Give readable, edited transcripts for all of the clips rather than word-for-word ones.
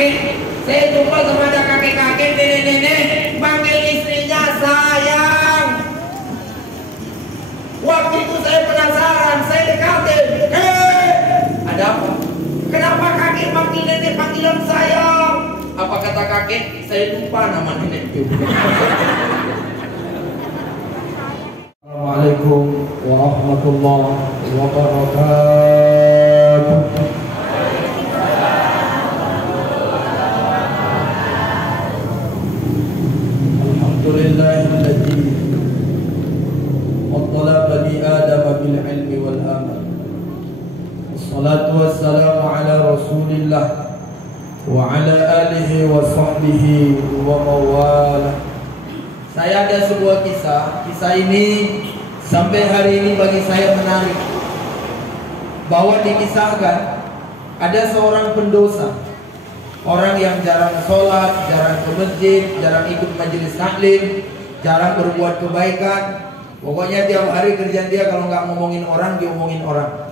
kakek-kakek. Saya jumpa sama ada kakek-kakek, nenek-nenek manggil istrinya sayang. Waktu itu saya penasaran, saya dekatin. Ada apa? Kenapa kakek manggil nenek panggilan sayang? Apa kata kakek? Saya lupa nama nenek itu. Assalamualaikum warahmatullahi wabarakatuh. Alhamdulillahilladzi faddala bani Adam bil ilmi wal amal. Wassalatu wassalamu ala Rasulillah wa ala alihi wa sahbihi wa mawalah. Saya ada sebuah kisah ini sampai hari ini bagi saya menarik. Bahwa dikisahkan ada seorang pendosa, orang yang jarang sholat, jarang ke masjid, jarang ikut majelis taklim, jarang berbuat kebaikan. Pokoknya tiap hari kerjaan dia kalau nggak ngomongin orang, dia ngomongin orang.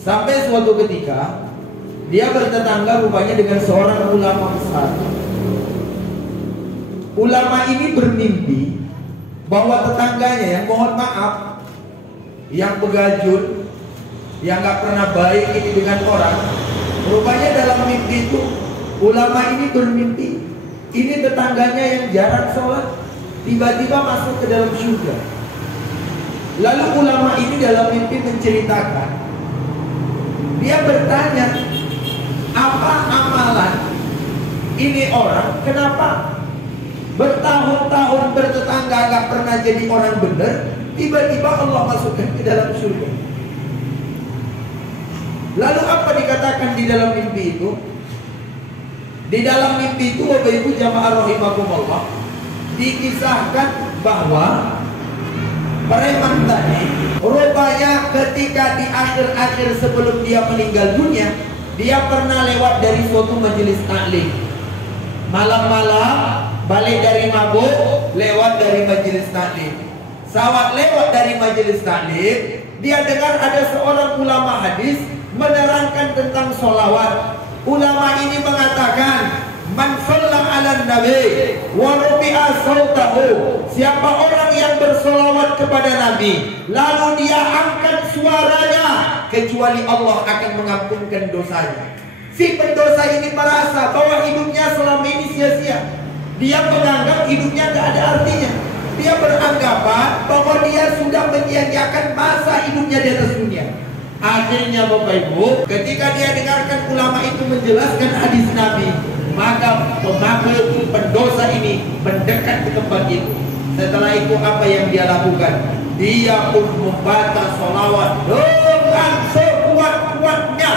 Sampai suatu ketika dia bertetangga rupanya dengan seorang ulama besar. Ulama ini bermimpi bahwa tetangganya yang mohon maaf, yang begajul, yang gak pernah baik ini dengan orang, rupanya dalam mimpi itu ulama ini bermimpi ini tetangganya yang jarang sholat tiba-tiba masuk ke dalam surga. Lalu ulama ini dalam mimpi menceritakan, dia bertanya, apa amalan ini orang, kenapa bertahun-tahun bertetangga gak pernah jadi orang benar, tiba-tiba Allah masukkan ke dalam surga. Lalu apa dikatakan di dalam mimpi itu? Di dalam mimpi itu Bapak Ibu jamaah rahimakumullah, dikisahkan bahwa preman tadi rupanya ketika di akhir-akhir sebelum dia meninggal dunia, dia pernah lewat dari suatu majelis taklim. Malam-malam balik dari mabuk, lewat dari majelis taklim. Saat lewat dari majelis taklim, dia dengar ada seorang ulama hadis menerangkan tentang sholawat. Ulama ini mengatakan, man shalla 'alan nabi wa rufi'a sautahu. Siapa orang yang bersolawat kepada Nabi lalu dia angkat suaranya, kecuali Allah akan mengampunkan dosanya. Si pendosa ini merasa bahwa hidupnya selama ini sia-sia. Dia menganggap hidupnya gak ada artinya. Dia beranggapan bahwa dia sudah menyia-nyiakan masa hidupnya di atas dunia. Akhirnya Bapak Ibu, ketika dia dengarkan ulama itu menjelaskan hadis Nabi, maka pemakai pendosa ini mendekat ke tempat itu. Setelah itu apa yang dia lakukan? Dia pun membaca sholawat dengan sekuat-kuatnya.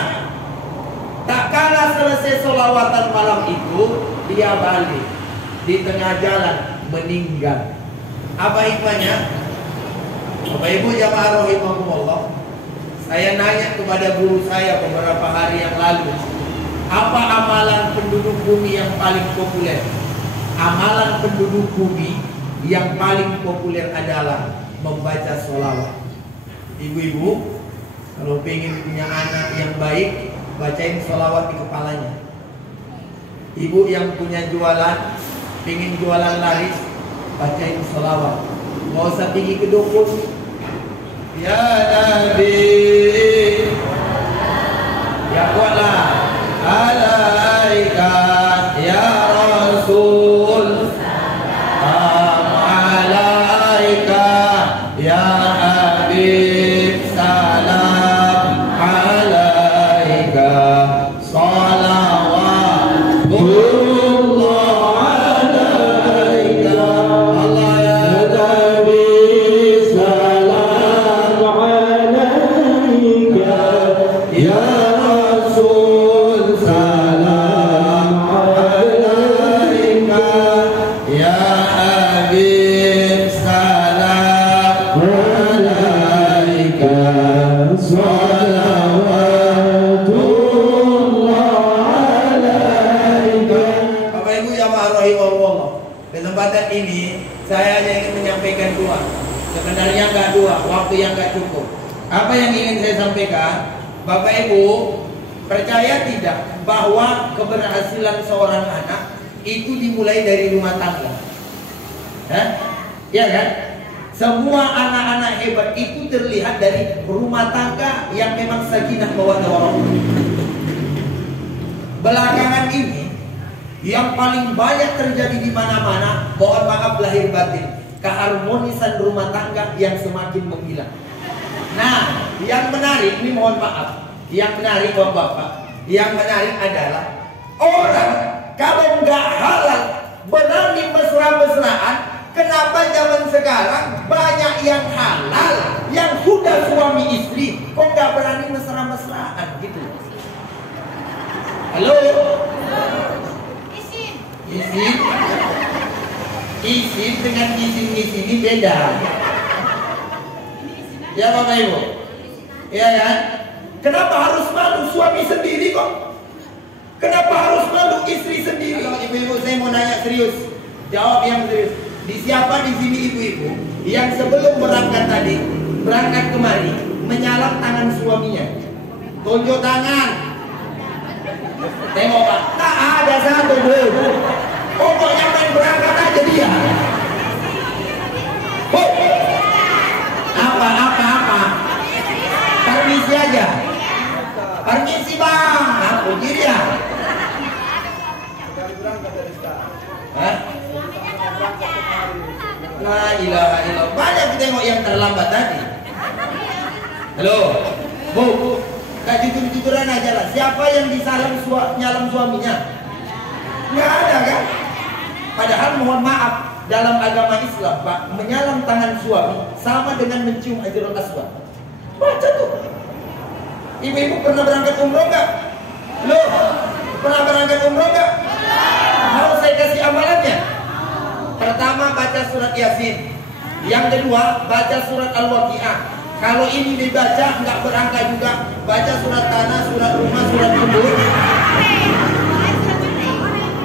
Tak kala selesai sholawatan malam itu, dia balik. Di tengah jalan meninggal. Apa hikmahnya? Bapak Ibu jamaah rahimakumullah, saya nanya kepada guru saya beberapa hari yang lalu, apa amalan penduduk bumi yang paling populer? Amalan penduduk bumi yang paling populer adalah membaca sholawat. Ibu-ibu, kalau pengen punya anak yang baik, bacain sholawat di kepalanya. Ibu yang punya jualan, pengen jualan laris, bacain sholawat. Gak usah pergi ke dukun. Ya Nabi, ya kuatlah, alaika ya Rasul, alaika ya Habib, salam alaika, salawat kesempatan ini saya hanya ingin menyampaikan dua. Sebenarnya nggak dua, waktu yang nggak cukup. Apa yang ingin saya sampaikan, Bapak Ibu, Percaya tidak bahwa keberhasilan seorang anak itu dimulai dari rumah tangga? Ya kan? Semua anak-anak hebat itu terlihat dari rumah tangga yang memang sakinah mawaddah warahmah. Belakangan ini yang paling banyak terjadi di mana-mana, mohon maaf lahir batin, keharmonisan rumah tangga yang semakin menghilang. Nah, yang menarik ini mohon maaf, yang menarik bapak-bapak, yang menarik adalah orang kalau nggak halal berani mesra-mesraan. Kenapa zaman sekarang banyak yang halal, yang sudah suami istri, kok nggak berani mesra-mesraan gitu? Halo? Isim dengan isim ini beda. Ya Bapak Ibu? Ya kan? Kenapa harus malu suami sendiri kok? Kenapa harus malu istri sendiri? Ibu-ibu, saya mau nanya serius. Jawab yang serius. Di siapa di sini ibu-ibu yang sebelum berangkat tadi, berangkat kemari, menyalak tangan suaminya? Tunjuk tangan. Tengok Pak, tak ada satu bu. Pokoknya main berangkat aja dia. Apa? Permisi aja. Permisi bang. Aku dia. La ilaha illallah. Banyak kita tengok yang terlambat tadi. Halo, bu, gak jujur-jujuran aja lah. Siapa yang nyalam suaminya? Nggak ada kan? Padahal mohon maaf, dalam agama Islam Pak, menyalam tangan suami sama dengan mencium Hajarul Aswad. Baca tuh. Ibu-ibu pernah berangkat umroh nggak? Loh, pernah berangkat umroh nggak? Mau saya kasih amalannya? Pertama baca surat Yasin. Yang kedua baca surat Al-Waqiah. Kalau ini dibaca nggak berangkat juga, baca surat tanah, surat rumah, surat kebun.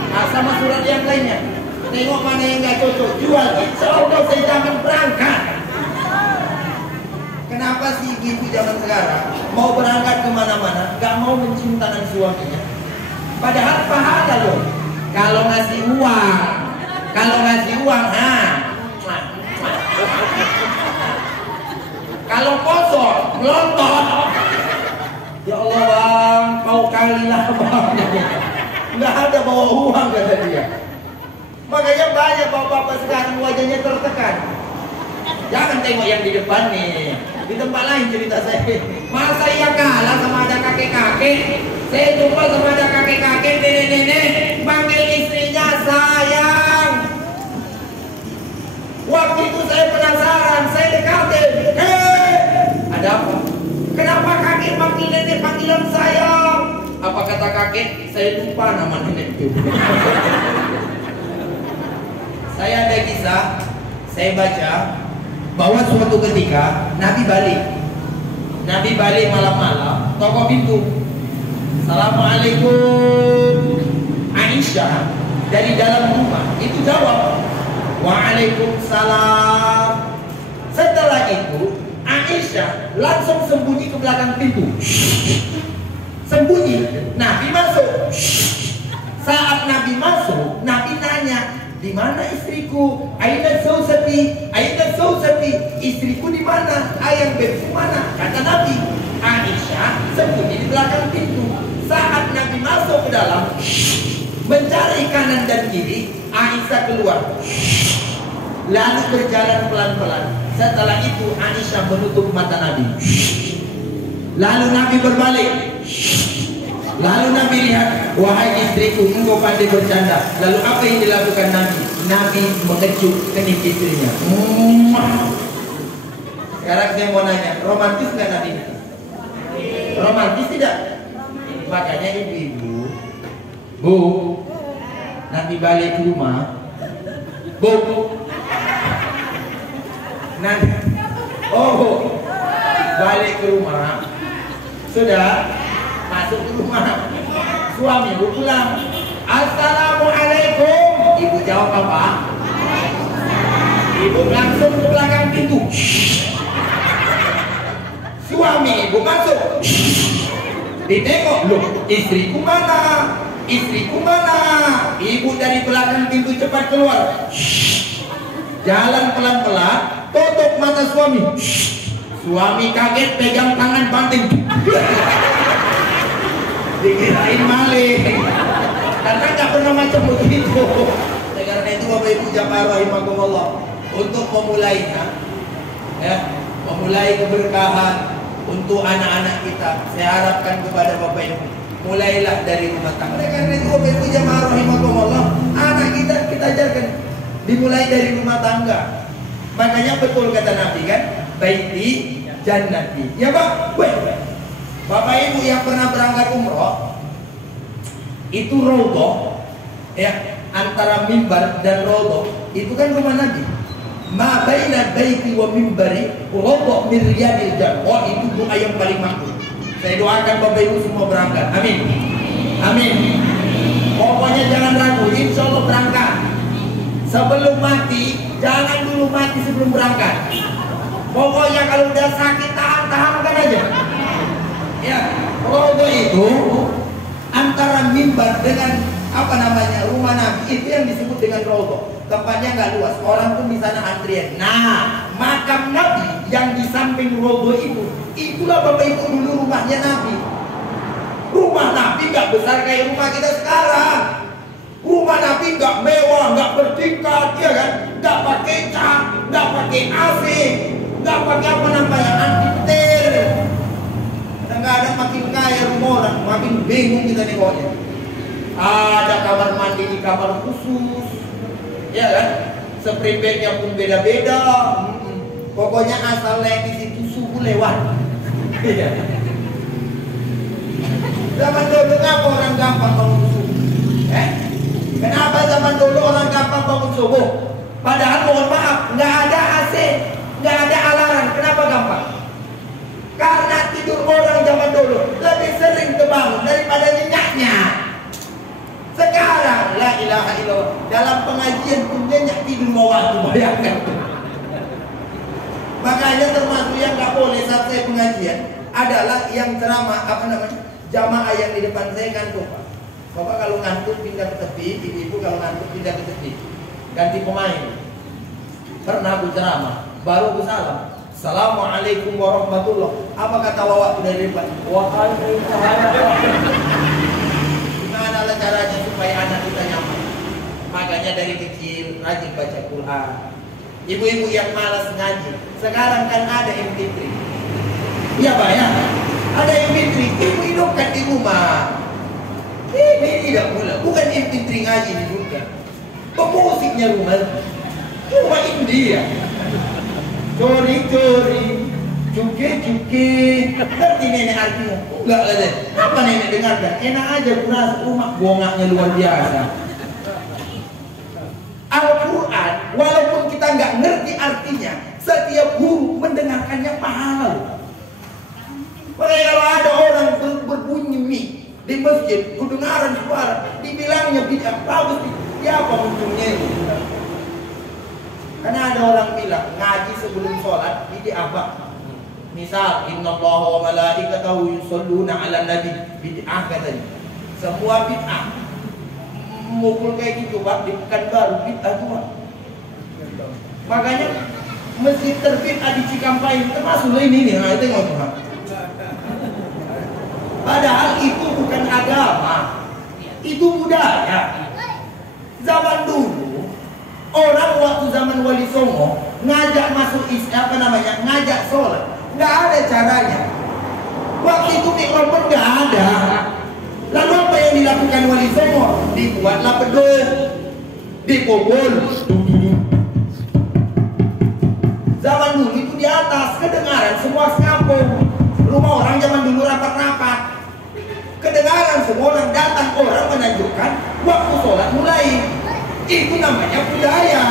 Nah, sama surat yang lainnya. Tengok mana yang nggak cocok, jual. Insya Allah saya jangan berangkat. Kenapa sih ibu zaman sekarang mau berangkat kemana-mana nggak mau mencium tangan suaminya? Padahal pahala loh. Kalau ngasih uang, kalau kosong, ngelontot. Ya Allah bang, kau kalilah bang. Nggak ada bawa uang kata dia. Makanya banyak bapak-bapak sekarang wajahnya tertekan. Jangan tengok yang di depan nih. Di tempat lain cerita saya. Masa iya kalah sama ada kakek-kakek? Saya jumpa sama ada kakek-kakek, nenek-nenek panggil istrinya sayang. Waktu itu saya penasaran, saya dekatin. Ada apa? Kenapa kakek panggil nenek panggilan sayang? Apa kata kakek? Saya lupa nama nenek itu. Saya ada kisah, saya baca bahwa suatu ketika Nabi balik malam-malam, toko pintu. Assalamualaikum. Aisyah dari dalam rumah itu jawab, Waalaikumsalam. Setelah itu Aisyah langsung sembunyi ke belakang pintu. Sembunyi. Nabi masuk. Saat Nabi masuk, Nabi nanya, di mana istriku? Aina sausati? Istriku di mana? Ayam bebku mana? Kata Nabi. Aisyah sembunyi di belakang pintu. Saat Nabi masuk ke dalam, mencari kanan dan kiri, Aisyah keluar. Lalu berjalan pelan-pelan. Setelah itu Aisyah menutup mata Nabi. Lalu Nabi berbalik. Lalu Nabi lihat, wahai istriku, engkau pandai bercanda. Lalu apa yang dilakukan Nabi? Nabi mengecup kening istrinya. Sekarang saya mau nanya, romantis nggak Nabi? Romantis tidak? Makanya ibu-ibu, bu, Nabi balik ke rumah, bu, Nabi, balik ke rumah, sudah masuk ke rumah, suami ibu pulang, Assalamualaikum. Ibu jawab apa? Ibu langsung ke belakang pintu. Suami ibu masuk. Ditengok, loh, istriku mana? Istriku mana? Ibu dari belakang pintu cepat keluar. Jalan pelan-pelan, tutup mata suami. Suami kaget pegang tangan banting. Dikirain maling. Karena nggak pernah macam begitu. Karena itu Bapak Ibu jamaah rahimakumullah, untuk memulainya, ya, memulai keberkahan untuk anak-anak kita, saya harapkan kepada Bapak Ibu, mulailah dari rumah tangga. Karena itu Bapak Ibu jamaah rahimakumullah, anak kita ajarkan dimulai dari rumah tangga. Makanya betul kata Nabi kan, baiti jannati. Ya Pak, Bapak Ibu yang pernah berangkat umroh, itu Raudhah, ya, antara mimbar dan Raudhah itu kan rumah Nabi. Ma baina baiti wa mimbari Raudhah min riyadil jannah. Oh, itu doa yang paling makbul. Saya doakan Bapak Ibu semua berangkat. Amin. Amin. Pokoknya jangan ragu, insya Allah berangkat. Sebelum mati, jangan dulu mati sebelum berangkat. Pokoknya kalau udah sakit, tahan-tahankan aja. Ya, Raudhah itu antara mimbar dengan rumah Nabi, itu yang disebut dengan Raudhah. Tempatnya nggak luas, orang pun di sana antrian. Nah, makam Nabi yang di samping Raudhah itulah Bapak Ibu dulu rumahnya Nabi. Rumah Nabi nggak besar kayak rumah kita sekarang. Rumah Nabi nggak mewah, nggak bertingkat, ya kan? Nggak pakai cat, nggak pakai AC, nggak pakai anti-petir. Kadang-kadang makin kaya rumah orang, makin bingung kita nengoknya. Ada kamar mandi di kamar khusus, ya kan? Spray bagnya pun beda-beda. Pokoknya asalnya di situ subuh lewat. Zaman dulu kenapa orang gampang bangun subuh? Kenapa zaman dulu orang gampang bangun subuh? Padahal mohon maaf, nggak ada AC, nggak ada alarm. Kenapa gampang? Karena tidur orang zaman dulu lebih sering kebangun daripada nyenyaknya. Sekarang la ilaha illallah, dalam pengajian pun nyenyak tidur mau waktu, bayangkan. Makanya termasuk yang nggak boleh saat saya pengajian adalah yang ceramah jamaah yang di depan saya ngantuk. Bapak kalau ngantuk pindah ke tepi, ibu-ibu kalau ngantuk pindah ke tepi, ganti pemain. Pernah aku ceramah, baru aku salam. Assalamualaikum warahmatullahi. Apa kata waktu dari depan? Waalaikumsalam. Gimana lah caranya supaya anak kita nyaman? Makanya dari kecil rajin baca Quran. Ibu-ibu yang malas ngaji, sekarang kan ada MP3. Iya Pak ya, ada MP3. Ibu hidupkan di rumah. Ini tidak pula, bukan MP3 ngaji hidupkan. Pemusiknya rumah, cuma India. Cori-cori, cuke-cuke. Ngerti nenek artinya? Enggak lah deh. Apa nenek dengarkan? Enak aja kurasa rumah bongaknya luar biasa. Al-Quran, walaupun kita nggak ngerti artinya, setiap guru mendengarkannya pahala. Makanya kalau ada orang berbunyi mie di masjid, kedengaran suara, dibilangnya bid'ah, bagus. Siapa untungnya itu? Karena ada orang bilang ngaji sebelum sholat bid'ah apa? Misal innallaha wa malaikatahu yusholluna 'alan nabi, bid'ah katanya. Semua bid'ah. Mukul kayak gitu Pak, di Pekanbaru bid'ah juga. Makanya masjid terbid'ah di Cikampek termasuk ini nih, nah itu nggak Tuhan. Padahal itu bukan agama, itu budaya. Zaman dulu orang waktu zaman Wali Songo ngajak masuk ngajak sholat, nggak ada caranya. Waktu itu mikrofon nggak ada. Lalu apa yang dilakukan Wali Songo? Dibuatlah beduk, dikubur. Zaman dulu itu di atas kedengaran semua sekampung. Rumah orang zaman dulu rapat-rapat. Kedengaran semua orang datang, orang menunjukkan waktu sholat mulai. Itu namanya budaya,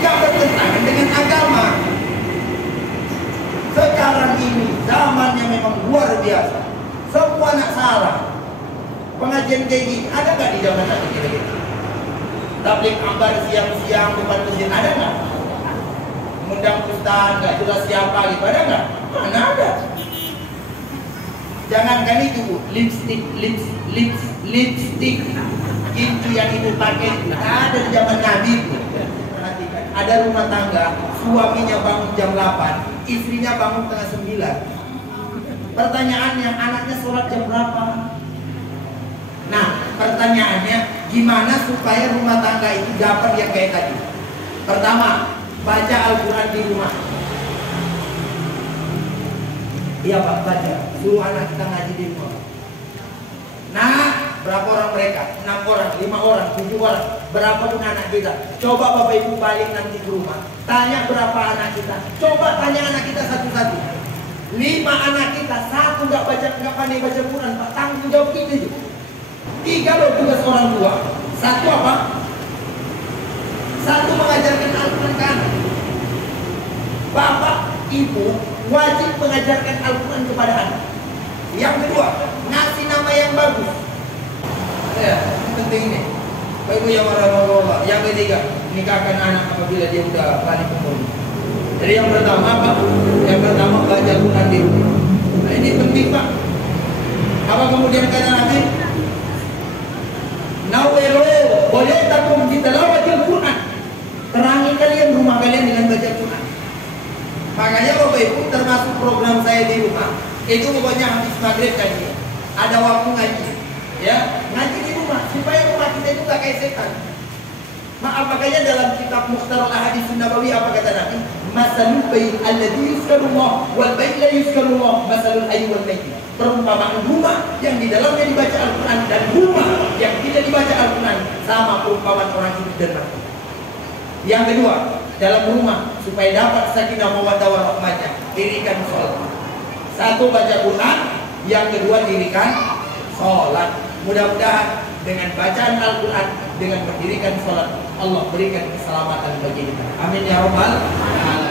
nggak bertentangan dengan agama. Sekarang ini zamannya memang luar biasa. Semua nak salah. Pengajian kayak gini ada nggak di zaman nanti kira-kira? Tabligh akbar siang-siang depan masjid ada nggak? Mengundang ustaz nggak jelas siapa gitu ada nggak? Mana ada? Jangankan itu Bu, lipstick itu yang itu pakai ada di zaman Nabi Bu. Perhatikan, ada rumah tangga suaminya bangun jam 8, istrinya bangun tengah 9. Pertanyaannya, anaknya sholat jam berapa? Nah, pertanyaannya, gimana supaya rumah tangga itu dapat yang kayak tadi? Pertama, baca Al-Quran di rumah. Iya Pak, baca. Suruh anak kita ngaji di rumah. Nah, berapa orang mereka? 6 orang, 5 orang, 7 orang. Berapapun anak kita. Coba Bapak Ibu balik nanti ke rumah. Tanya berapa anak kita. Coba tanya anak kita satu-satu. 5 anak kita, 1 nggak pandai baca Quran, Pak. Tanggung jawab kita itu. 3 loh tugas orang tua. 1 apa? 1 mengajarkan Al-Quran ke anak. Bapak, Ibu wajib mengajarkan Al-Quran kepada anak. Yang kedua, ngasih nama yang bagus. Ya, ini penting nih. Bapak Ibu yang warahmatullah. Yang ketiga, nikahkan anak apabila dia udah balik umur. Jadi yang pertama apa? Yang pertama baca Quran di rumah. Nah, ini penting Pak. Apa kemudian kata Nabi? Nawero, boleh takum tilawati Quran. Terangi kalian rumah kalian dengan baca Quran. Makanya Bapak Ibu termasuk program saya di rumah. Itu pokoknya habis maghrib kaji. Ada waktu ngaji. Ya, ngaji di rumah supaya rumah kita itu tak kayak setan. Maaf, makanya dalam kitab Mukhtarul Ahadits Nabawi apa kata Nabi? Masalul bait alladzi yuzkarullah wal bait la yuzkarullah masalul hayy wal mayyit. Perumpamaan rumah yang di dalamnya dibaca Al-Quran dan rumah yang tidak dibaca Al-Quran sama perumpamaan orang hidup dan mati. Yang kedua, dalam rumah supaya dapat sakinah mawaddah warahmah, dirikan sholat. 1 baca Quran, yang kedua dirikan sholat. Mudah-mudahan dengan bacaan Al-Quran, dengan mendirikan sholat, Allah berikan keselamatan bagi kita. Amin ya rabbal alamin.